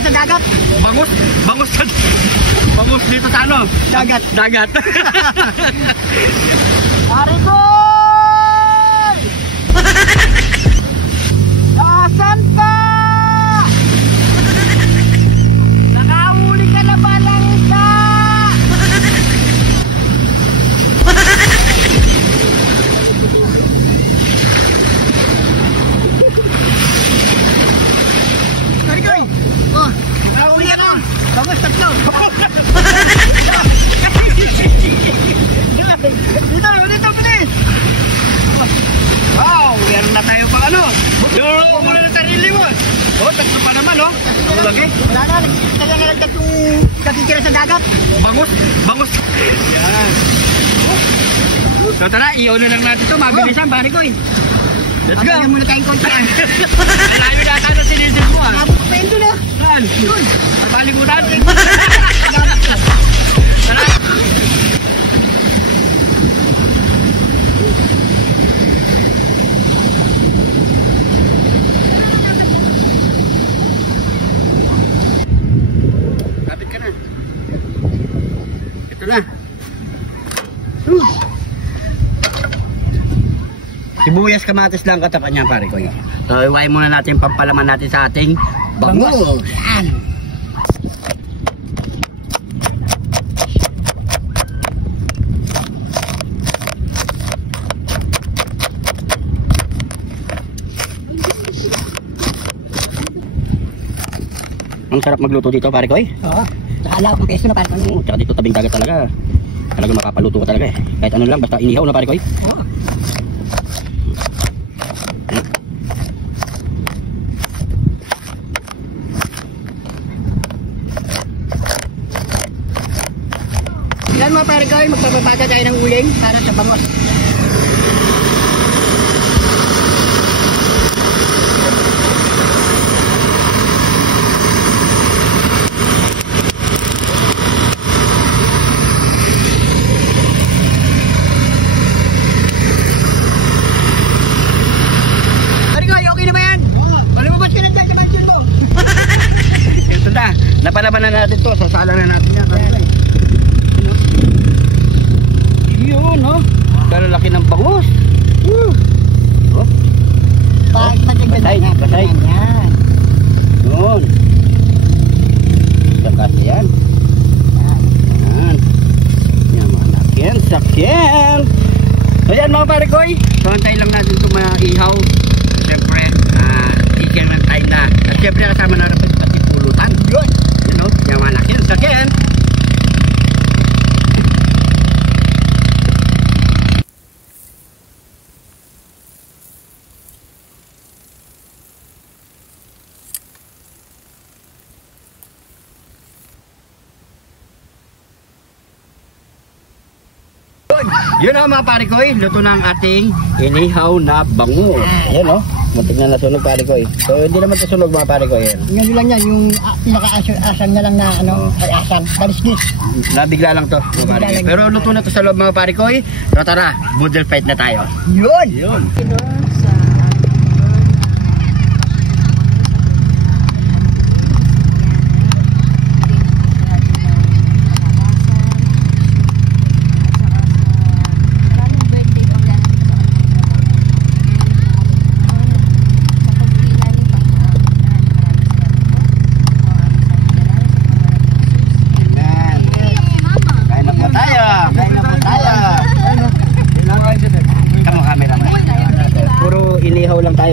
titira sa dagat. Bangus dito sa ano? Dagat. Pare ko! Nasaan ka? Nakahuli ka na ba ng isa? Sorry ko. Oh, nakahuli ako. Bangus tatlo. Dito, please. Wow, meron na tayo pa ano. Luro mo na sarili mo. Oh, tatlo pa naman, oh. Ano lagi? Wala na, nagtagyan yung katitira sa dagat. Bangus. Yan. So, tara, iyaw na lang natin ito. Mabilisan, pare ko eh. Let's go. Muna tayong kontian. Malayo na tayo sa sinisin mo, ah. Pwede na. Saan? Yun. Palimutan. Tara. Sibuyas, kamatis lang katapat niya, pare ko. So, iwain muna natin pampalaman natin sa ating bangus. Yan. Ang sarap magluto dito, pare ko. Oo. Nakala akong peso na pare ko. Tsaka dito tabing dagat talaga. Talaga makapaluto ka talaga eh. Kahit ano lang, basta inihaw na, pare ko. Oo. Yan mga pare ko, magpapabata tayo ng uling para sa bangus. Napalaban na natin to, sasala na natin yan. Yun, no? Lalaki ng bangus. Oh. Patay. Yun. Sakasi yan. Yan. Yan mga nakin, sakyan. So yan mga parekoy. So antay lang natin ito maihaw. Siyempre, ikan ng time na. At siyempre kasama na rin pati pulutan. Yun. Yun, no? Yan mga nakin, sakyan. Yun o mga pare ko, luto na ang ating inihaw na bangus. Yan o, muntik na nasunog pare ko. So hindi naman nasunog mga pare ko yan. Yung lang yan, yung pinaka-asan na lang na ano, ay asan, balisnis. Nabigla lang to pare ko. Pero luto na to sa loob mga pare ko. So tara, boodle fight na tayo. Yun! Yun.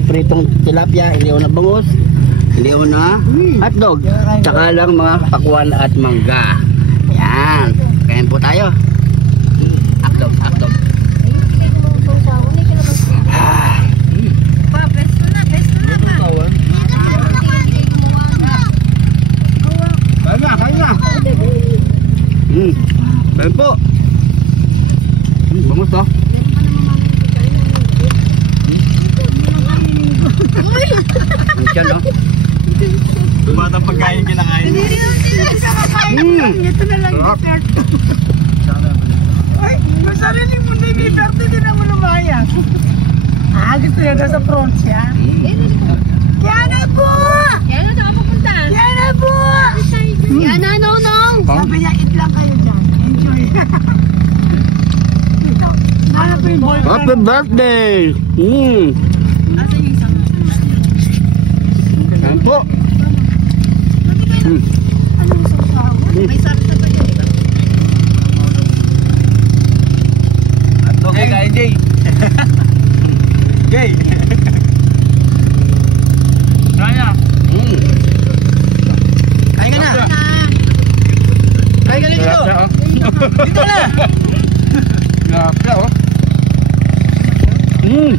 Pritong tilapia, iliw na bangus, iliw na hotdog, tsaka lang mga pakwan at mangga. Yan, kain po tayo. Hotdog. Kain na. Kain po. Bangus to. Yan no? Batang pagkain kinakain. Ito na lang yung start. Ay, masarili mo na yung start, hindi na mo lumaya. Gusto niya sa Francia. Yan na po! Yan na, saan pupunta? Yan na po! Happy birthday! Yan po. Okay, kain, Jay. Jay. Kaya. Kain ka na. Kain ka na dito. Dito na. Grabe, oh. Ay,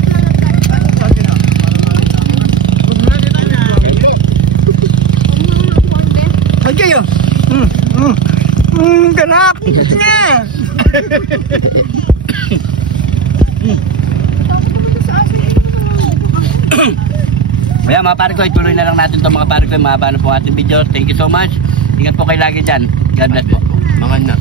kayo. Ganap. Nga. Kaya mga pare ko, ituloy na lang natin to mga pare ko. Mahaba na po ating video. Thank you so much. Ingat po kayo lagi dyan. God bless po. Mga na.